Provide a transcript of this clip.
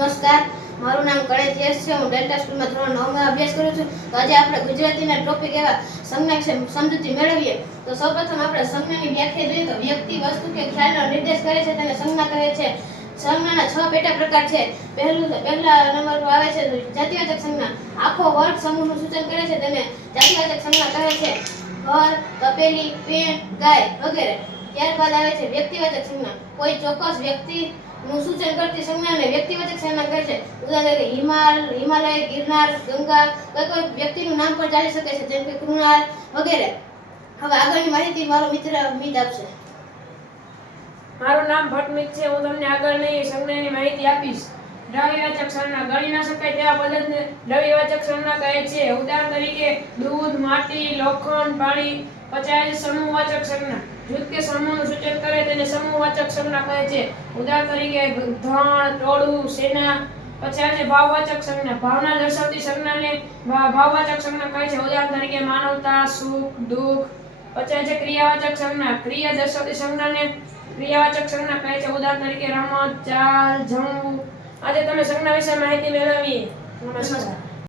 નમસ્કાર. મારું નામ ગણેશ યશ છે. હું ડેલ્ટા સ્કૂલમાં ધોરણ નવમાં અભ્યાસ કરું છું. તો આજે આપણે ગુજરાતીના ટોપિક એવા સંજ્ઞા છે સમજૂતી મેળવીએ. તો સૌપ્રથમ આપણે સંજ્ઞાની વ્યાખ્યા જોઈએ તો વ્યક્તિ, વસ્તુ કે ખ્યાલનો નિર્દેશ કરે છે તેને સંજ્ઞા કહે છે. સંજ્ઞાના છ પેટા પ્રકાર છે. પહેલું પહેલા નંબર પર આવે છે જાતિવાચક સંજ્ઞા. આખો વર્ગ સમૂહનું સૂચન કરે છે તેને જાતિવાચક સંજ્ઞા કહે છે. ઘર, તપેલી પેન ગાય વગેરે. ત્યારબાદ આવે છે વ્યક્તિવાચક સંજ્ઞા કોઈ ચોક્કસ વ્યક્તિનું સૂચન કરતી સંજ્ઞાને વ્યક્તિવાચક સંજ્ઞા કહે છે. ઉદાહરણ તરીકે હિમાલ, હિમાલય, ગિરનાર, ગંગા, કોઈ કોઈ વ્યક્તિનું નામ પણ ચાલી શકે છે, જેમ કે કૃણાલ વગેરે. હવે આગળની માહિતી મારો મિત્ર અમિત આપશે. મારું નામ ભટ્ટમિત છે, હું તમને આગળની સંજ્ઞાની માહિતી આપીશ. દ્રવ્યવાચક સંજ્ઞા ગણી ન શકાય તેવા પદાર્થને દ્રવ્યવાચક સંજ્ઞા કહે છે. ઉદાહરણ તરીકે, દૂધ, માટી, લોખંડ, પાણી છે સમૂહવાચક સંજ્ઞા. જૂથ કે સમૂહનું સૂચન કરે તેને સમૂહવાચક સંજ્ઞા કહે છે. ઉદાહરણ તરીકે, ધણ ટોળું સેના પછી આજે ભાવવાચક સંજ્ઞા. ભાવના દર્શાવતી સંજ્ઞાને ભાવવાચક સંજ્ઞા કહે છે. ઉદાહરણ તરીકે, માનવતા, સુખ, દુઃખ પછી છે ક્રિયાવાચક સંજ્ઞા. ક્રિયા દર્શાવતી સંજ્ઞાને ક્રિયાવાચક સંજ્ઞા કહે છે. ઉદાહરણ તરીકે, રમત, ચાલ જમવું આજે તમે સંજ્ઞા વિશે માહિતી મેળવી. નમસ્કાર.